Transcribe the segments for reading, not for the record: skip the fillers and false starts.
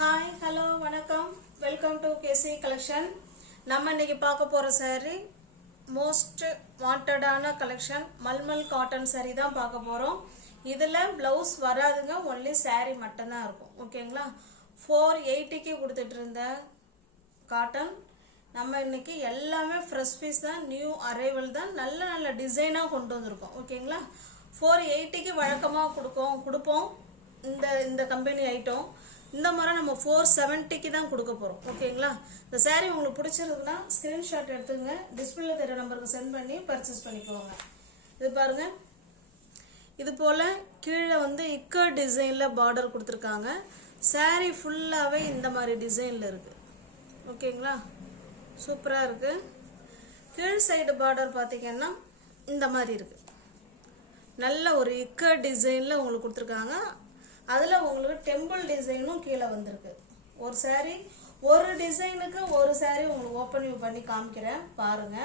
Hi, hello, வணக்கம். Welcome to KC collection. நம்ம இன்னைக்கு பார்க்க போற saree most wanted ஆன collection மல்மல் காட்டன் saree தான் பார்க்க போறோம். இதுல blouse வராதுங்க, only saree மட்டும் தான் இருக்கும். ஓகேங்களா? 480 க்கு கொடுத்துட்டு இருந்த காட்டன் நம்ம இன்னைக்கு எல்லாமே fresh piece தான், new arrival தான், நல்ல டிசைனா கொண்டு வந்திருக்கோம். ஓகேங்களா? 480 க்கு வழக்கமா கொடுப்போம் இந்த கம்பெனி ஐட்டம். இந்த மாதிரி நம்ம 470 க்கு தான் கொடுக்க போறோம். ஓகேங்களா? இந்த saree உங்களுக்கு பிடிச்சிருக்குன்னா ஸ்கிரீன்ஷாட் எடுத்துங்க, டிஸ்ப்ளேல தெரிய நம்பருக்கு சென்ட் பண்ணி பர்ச்சேஸ் பண்ணிக்கோங்க. இது பாருங்க, இது போல கீழே வந்து இக்கர் டிசைன்ல பார்டர் கொடுத்துருக்காங்க. saree ஃபுல்லாவே இந்த மாதிரி டிசைன்ல இருக்கு. ஓகேங்களா? சூப்பரா இருக்கு. கீழ் சைடு பார்டர் பாத்தீங்கன்னா இந்த மாதிரி இருக்கு. நல்ல ஒரு இக்கர் டிசைன்ல உங்களுக்கு கொடுத்துருக்காங்க. அதுல உங்களுக்கு டெம்பிள் டிசைனும் கீழே வந்திருக்கு. ஒரு saree ஒரு டிசைனுக்கு ஒரு saree உங்களுக்கு ஓபன் வியூ பண்ணி காமிக்கிறேன் பாருங்க.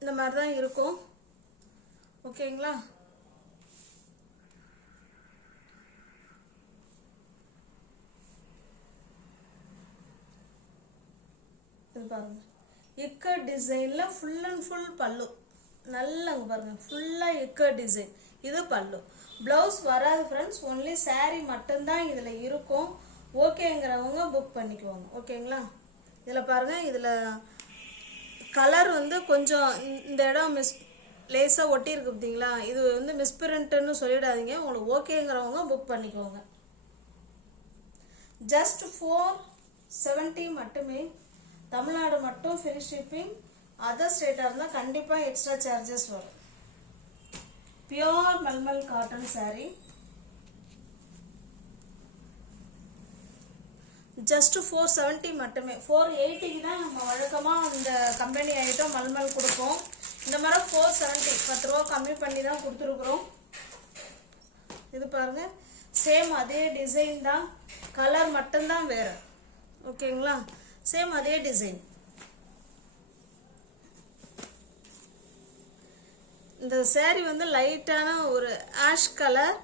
இந்த மாதிரி தான் இருக்கும். ஓகேங்களா? இது பாருங்க, இக்கர் டிசைன்ல ஃபுல் அண்ட் ஃபுல் பல்லு. நல்லா பாருங்க, ஃபுல்லா இக்கர் டிசைன். இது பல்லு. பிளவுஸ் வராது ஃப்ரெண்ட்ஸ், ஒன்லி saree மட்டும்தான் இதுல இருக்கும். ஓகேங்கிறவங்க புக் பண்ணிக்குவாங்க. ஓகேங்களா? இதுல பாருங்க, இதுல கலர் வந்து கொஞ்சம் இந்த இடம் லேசா ஒட்டி இருக்கு பார்த்தீங்களா, இது வந்து மிஸ்பிரிண்ட்னு சொல்லிடாதீங்க. உங்களுக்கு ஓகேங்கிறவங்க புக் பண்ணிக்கோங்க. ஜஸ்ட் 470 மட்டுமே. தமிழ்நாடு மட்டும் ஃப்ரீ ஷிப்பிங். அதர் ஸ்டேட்டா இருந்தா கண்டிப்பா எக்ஸ்ட்ரா சார்ஜஸ் வரும். Pure mulmul cotton saree. Just 470 மட்டுமே. 480 க்கு தான் நம்ம வழக்கமா இந்த கம்பெனி ஐட்டம் மல்மல் கொடுப்போம். இந்த மாதிரி 470 10 ரூபாய் கம்மி பண்ணி தான் கொடுத்துருக்குறோம். இது பாருங்க, சேம் அதே டிசைன் தான், கலர் மட்டும்தான் வேற. ஓகேங்களா? சேம் அதே டிசைன். இந்த saree வந்து லைட்டான ஒரு ஆஷ் கலர்,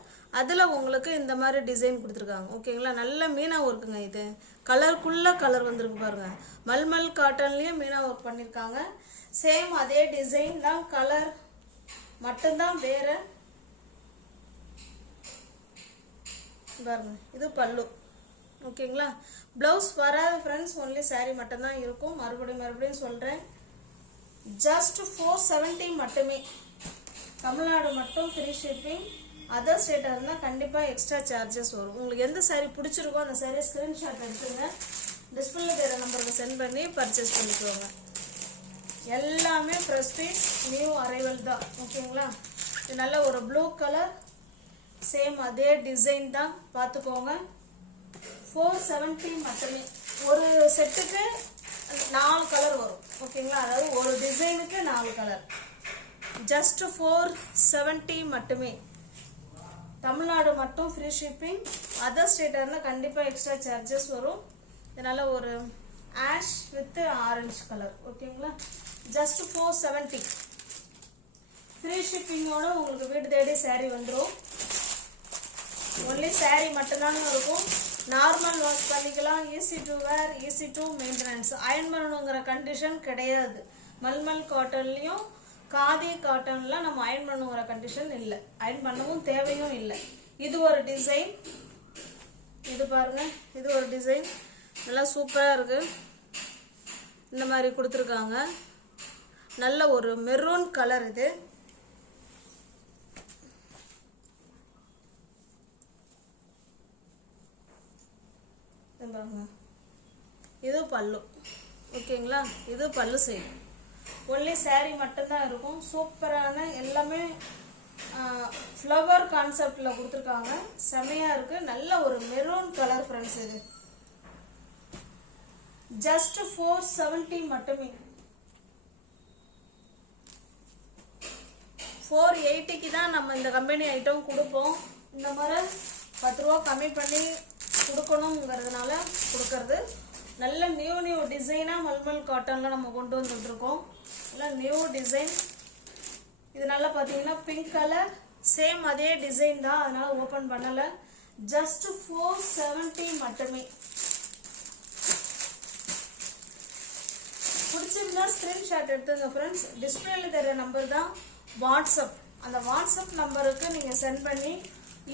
அதுல உங்களுக்கு இந்த மாதிரி டிசைன் கொடுத்துருக்காங்க. ஓகேங்களா? நல்ல மீனா ஒர்க்குங்க. இது கலருக்குள்ள கலர் வந்திருக்கு பாருங்க. மல்மல் காட்டன்லயும் மீனா ஒர்க் பண்ணிருக்காங்க. சேம் அதே டிசைன் தான், கலர் மட்டும்தான் வேற. பாருங்க, இது பல்லு. ஓகேங்களா? பிளவுஸ் வராது ஃப்ரெண்ட்ஸ், ஒன்லி saree மட்டும்தான் இருக்கும். மறுபடியும் சொல்றேன், ஜஸ்ட் 470 மட்டுமே. தமிழ்நாடு மட்டும் ஃப்ரீ ஷிப்பிங். அதர் ஸ்டேட்டா இருந்தா கண்டிப்பா எக்ஸ்ட்ரா சார்ஜஸ் வரும். உங்களுக்கு எந்த saree பிடிச்சிருக்கோ அந்த saree ஸ்கிரீன்ஷாட் எடுத்துங்க, டிஸ்ப்ளேல தெரிய நம்பருக்கு சென்ட் பண்ணி பர்ச்சேஸ் பண்ணிக்கோங்க. எல்லாமே ஃப்ரெஷ் பீஸ், நியூ அரைவல் தான். ஓகேங்களா? இது நல்ல ஒரு ப்ளூ கலர், சேம் அதே டிசைன் தான், பார்த்துக்கோங்க. 470 மட்டுமே. ஒரு செட்டுக்கு 4 கலர் வரும். ஓகேங்களா? அதாவது ஒரு டிசைனுக்கு 4 கலர். ஜஸ்ட் 470 மட்டுமே. தமிழ்நாடு மட்டும் ஃப்ரீ ஷிப்பிங். அதர் ஸ்டேட்டா இருந்தா கண்டிப்பா எக்ஸ்ட்ரா சார்ஜஸ் வரும். இதனால ஒரு ஆஷ் வித் ஆரஞ்சு கலர். ஓகேங்களா? ஜஸ்ட் 470. ஃப்ரீ ஷிப்பிங்கோட உங்களுக்கு வீடு தேடி saree வந்துடும். ஒன்லி saree மட்டும்தான் இருக்கும். நார்மல் வாஷ் பண்ணிக்கலாம், easy to wear, easy to maintenance. Iron பண்ணணுங்கிற கண்டிஷன் கிடையாது. மல்மல் காட்டன்லயும் காதி காட்டன்ல நம்ம அயன் பண்ணுங்கிற கண்டிஷன் இல்லை, அயன் பண்ணவும் தேவையும் இல்லை. இது ஒரு டிசைன். இது பாருங்க, இது ஒரு டிசைன், நல்லா சூப்பரா இருக்கு. இந்த மாதிரி கொடுத்துருக்காங்க. நல்ல ஒரு மெரூன் கலர். இது பாருங்க, இது பல்லு. ஓகேங்களா? இது பல்லு சைடு. ஒன்லி saree மட்டும்தான் இருக்கும். சூப்பரான எல்லாமே ஃப்ளவர் கான்செப்ட்ல கொடுத்துருக்காங்க. செமையா இருக்கு. நல்ல ஒரு மெரூன் கலர் ஃப்ரெண்ட்ஸ். இது ஜஸ்ட் 470 மட்டுமே. 480 க்கு தான் நம்ம இந்த கம்பெனி ஐட்டம் கொடுப்போம். இந்த மாதிரி 10 ரூபாய் கம்மி பண்ணி கொடுக்கணுங்கிறதுனால கொடுக்கறது. நல்ல நியூ டிசைனா மல்மல் காட்டன்ல நம்ம கொண்டு வந்துட்டு இருக்கோம். நல்ல நியூ டிசைன். இது நல்லா பாத்தீங்கன்னா பிங்க் கலர் சேம் அதே டிசைன் தான், அதனால ஓபன் பண்ணல. ஜஸ்ட் 470 மட்டுமே. பிடிச்சிருந்தா ஸ்கிரீன்ஷாட் எடுத்துங்க ஃப்ரெண்ட்ஸ். டிஸ்பிளேல தெரிய நம்பர் தான் வாட்ஸ்அப். அந்த வாட்ஸ்அப் நம்பருக்கு நீங்க சென்ட் பண்ணி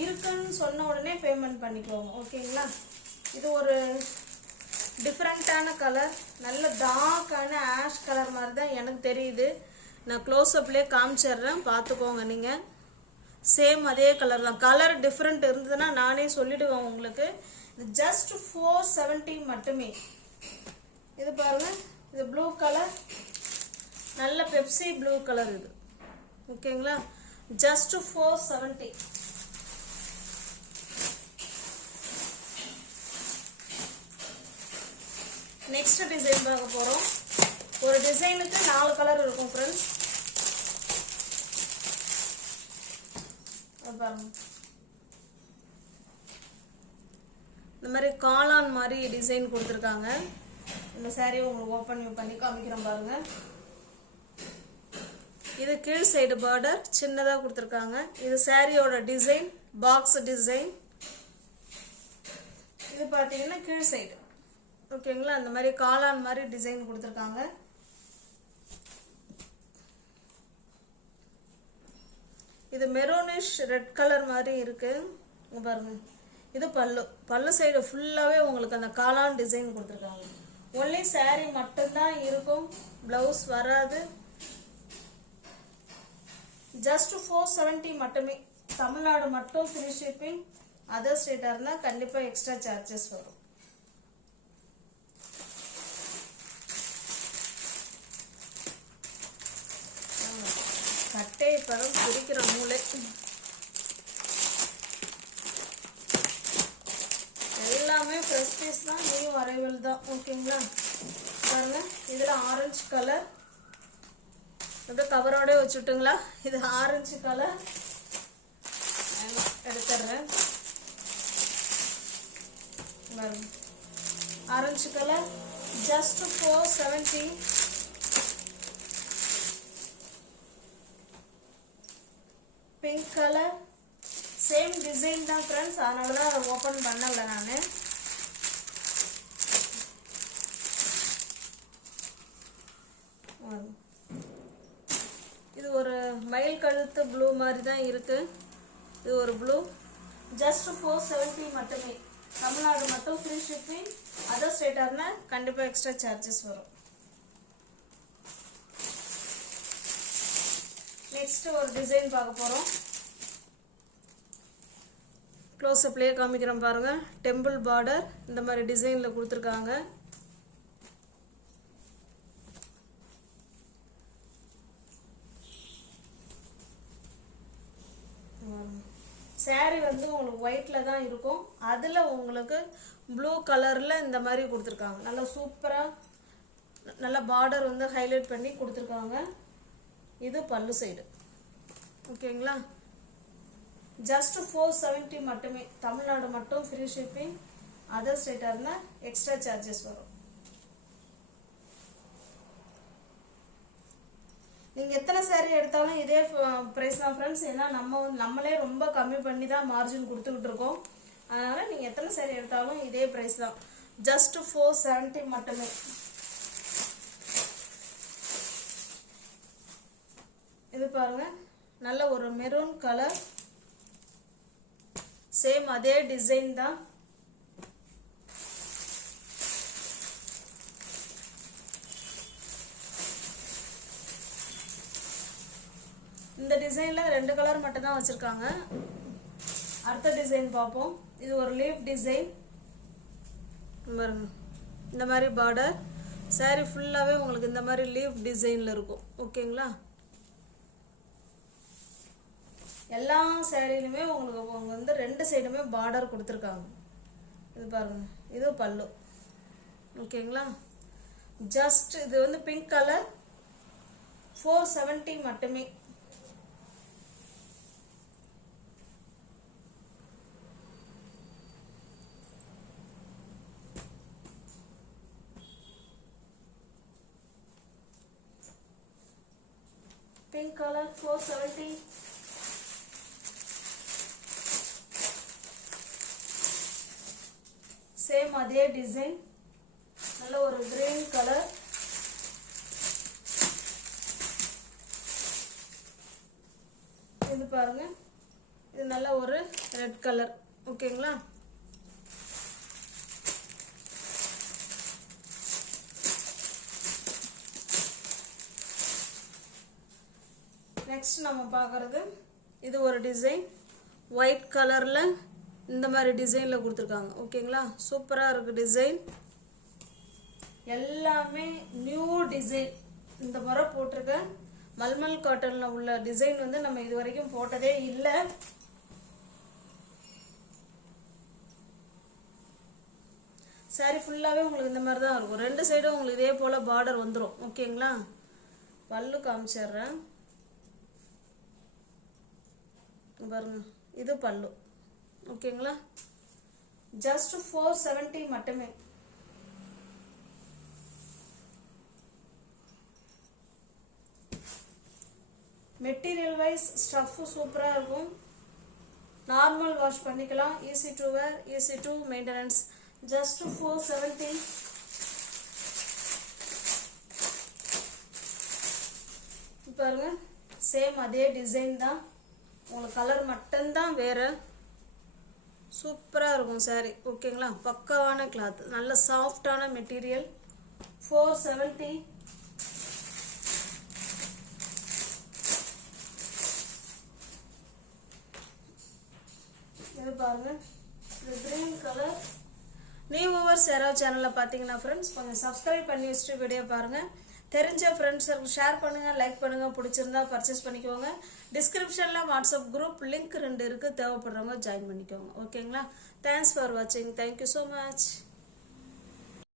இருக்குன்னு சொன்ன உடனே பேமெண்ட் பண்ணிக்கோங்க. ஓகேங்களா? இது ஒரு டிஃப்ரெண்ட்டான கலர், நல்ல டார்க்கான ஆஷ் கலர் மாதிரி தான் எனக்கு தெரியுது. நான் க்ளோஸ்அப்லேயே காமிச்சிடுறேன், பார்த்துக்கோங்க நீங்கள். சேம் அதே கலர் தான். கலர் டிஃப்ரெண்ட் இருந்ததுன்னா நானே சொல்லிடுவேன் உங்களுக்கு. இது ஜஸ்ட் 470 மட்டுமே. இது பாருங்க, இது ப்ளூ கலர், நல்ல பெப்சி ப்ளூ கலர் இது. ஓகேங்களா? ஜஸ்ட் 470. நெக்ஸ்ட் டிசைன் பார்க்க போறோம். ஒரு டிசைனுக்கு 4 கலர் இருக்கும் ஃப்ரெண்ட்ஸ். பாருங்க, இந்த மாதிரி காளான் மாதிரி டிசைன் கொடுத்துருக்காங்க. இந்த சாரியை உங்களுக்கு ஓப்பன் பண்ணி காமிக்கிறோம் பாருங்க. இது கீழ் சைடு பார்டர் சின்னதாக கொடுத்துருக்காங்க. இது சாரியோட டிசைன், பாக்ஸ் டிசைன். இது பார்த்தீங்கன்னா கீழ் சைடு. ஓகேங்களா? அந்த மாதிரி காளான் மாதிரி டிசைன் கொடுத்துருக்காங்க. இது மெரூனிஷ் ரெட் கலர் மாதிரி இருக்கு. பாருங்க, இது பல்லு. பல்லு சைடு ஃபுல்லாவே உங்களுக்கு அந்த காளான் டிசைன் கொடுத்துருக்காங்க. ஒன்லி சாரி மட்டும்தான் இருக்கும், பிளவுஸ் வராது. ஜஸ்ட் 470 மட்டுமே. தமிழ்நாடு மட்டும் ஃப்ரீ ஷிப்பிங். அதர் ஸ்டேட்டா இருந்தா கண்டிப்பா எக்ஸ்ட்ரா சார்ஜஸ் வரும். கட்டை படம் பிரிக்கிற மூளை. எல்லாமே ஃப்ரெஷ் பீஸ் தான், நியூ அரைவல் தான். ஓகேங்களா? பாருங்க, இதுல ஆரஞ்சு கலர். அப்படியே கவரோட வச்சுட்டுங்களா? இது ஆரஞ்சு கலர் எடுத்துறேன். Orange colour just 470. Pink colour same design தான் ஃப்ரெண்ட்ஸ், அதனால தான் ஓப்பன் பண்ணல நான். இது ஒரு மயில் கழுத்து ப்ளூ மாதிரி தான் இருக்கு. இது ஒரு ப்ளூ. ஜஸ்ட் 470 மட்டுமே. தமிழ்நாடு மட்டும் ஃப்ரீ ஷிப்பிங். அதர் ஸ்டேட்டா இருந்தா கண்டிப்பா எக்ஸ்ட்ரா சார்ஜஸ் வரும். நெக்ஸ்ட் ஒரு டிசைன் பார்க்க போறோம். க்ளோஸ் அப்லயே காமிக்கிறோம் பாருங்க. டெம்பிள் பார்டர் இந்த மாதிரி டிசைன்ல கொடுத்துருக்காங்க. சாரி வந்து உங்களுக்கு ஒயிட்ல தான் இருக்கும். அதுல உங்களுக்கு ப்ளூ கலர்ல இந்த மாதிரி கொடுத்துருக்காங்க. நல்லா சூப்பரா நல்ல பார்டர் வந்து ஹைலைட் பண்ணி கொடுத்துருக்காங்க. இது பல்லு சைடு. ஓகேங்களா? ஜஸ்ட் 470 மட்டுமே. தமிழ்நாடு மட்டும் ஃப்ரீ ஷிப்பிங். அதர் ஸ்டேட்டா இருந்தா எக்ஸ்ட்ரா சார்ஜஸ் வரும். நீங்க எத்தனை சாரி எடுத்தாலும் இதே பிரைஸ் தான் ஃப்ரெண்ட்ஸ். ஏன்னா நம்மளே ரொம்ப கம்மி பண்ணி தான் மார்ஜின் கொடுத்துக்கிட்டு இருக்கோம். அதனால நீங்க எத்தனை சாரி எடுத்தாலும் இதே பிரைஸ் தான். ஜஸ்ட் 470 மட்டுமே. இது பாருங்க, நல்ல ஒரு மெரூன் கலர். சேம் அதே டிசைன் தான். இந்த டிசைன்ல 2 கலர் மட்டும் தான் வச்சிருக்காங்க. அடுத்த டிசைன் பார்ப்போம். இது ஒரு லீஃப் டிசைன். பாருங்க, இந்த மாதிரி பார்டர். சாரி ஃபுல்லாவே உங்களுக்கு இந்த மாதிரி லீஃப் டிசைன்ல இருக்கும். ஓகேங்களா? எல்லா சாரிலுமே உங்களுக்கு வந்து 2 சைடுமே பார்டர் கொடுத்துருக்காங்க. இது பாருங்க, இது பல்லு. ஓகேங்களா? ஜஸ்ட் இது வந்து பிங்க் கலர். 470 மட்டுமே. Pink colour 470. சேம் அதே டிசைன், நல்ல ஒரு கிரீன் கலர். இது பாருங்க, இது நல்ல ஒரு ரெட் கலர். ஓகேங்களா? நெக்ஸ்ட் நம்ம பார்க்கறது இது ஒரு டிசைன், ஒயிட் கலர்ல இந்த மாதிரி டிசைன்ல கொடுத்துருக்காங்க. ஓகேங்களா? சூப்பரா இருக்கு டிசைன், எல்லாமே நியூ டிசைன். இந்த முறை போட்டிருக்க மல்மல் காட்டன்ல உள்ள டிசைன் வந்து நம்ம இது வரைக்கும் போட்டதே இல்லை. சாரி ஃபுல்லாவே உங்களுக்கு இந்த மாதிரி தான் இருக்கும். ரெண்டு சைடும் உங்களுக்கு இதே போல பார்டர் வந்துடும். ஓகேங்களா? பல்லு காமிச்சிடுறேன் பாருங்க, இது பல்லு. ஓகேங்களா? ஜஸ்ட் 470 மட்டுமே. மெட்டீரியல் வைஸ் ஸ்டஃப் சூப்பரா இருக்கும். நார்மல் வாஷ் பண்ணிக்கலாம். Easy to wear, easy to maintenance. Just 470. பாருங்க, சேம் அதே டிசைன் தான், உங்களுக்கு கலர் மட்டும்தான் வேற. சூப்பரா இருக்கும் சாரி. ஓகேங்களா? பக்காவான கிளாத், நல்ல சாஃப்டான மெட்டீரியல். 470. இது பாருங்க, இது கிரீன் கலர். நியூ வியூவர்ஸ் யாராவது சேனல்ல பாத்தீங்கன்னா ஃப்ரெண்ட்ஸ் கொஞ்சம் சப்ஸ்கிரைப் பண்ணி வச்சுட்டு வீடியோ பாருங்க. தெரிஞ்ச ஃப்ரெண்ட்ஸுக்கு ஷேர் பண்ணுங்க, லைக் பண்ணுங்க, பிடிச்சிருந்தா பர்ச்சேஸ் பண்ணிக்கோங்க. டிஸ்கிரிப்ஷன்ல வாட்ஸ்அப் குரூப் லிங்க் 2 இருக்கு, தேவைப்படுறவங்க ஜாயின் பண்ணிக்கோங்க. ஓகேங்களா? தேங்க்ஸ் ஃபார் வாட்சிங். Thank you so much.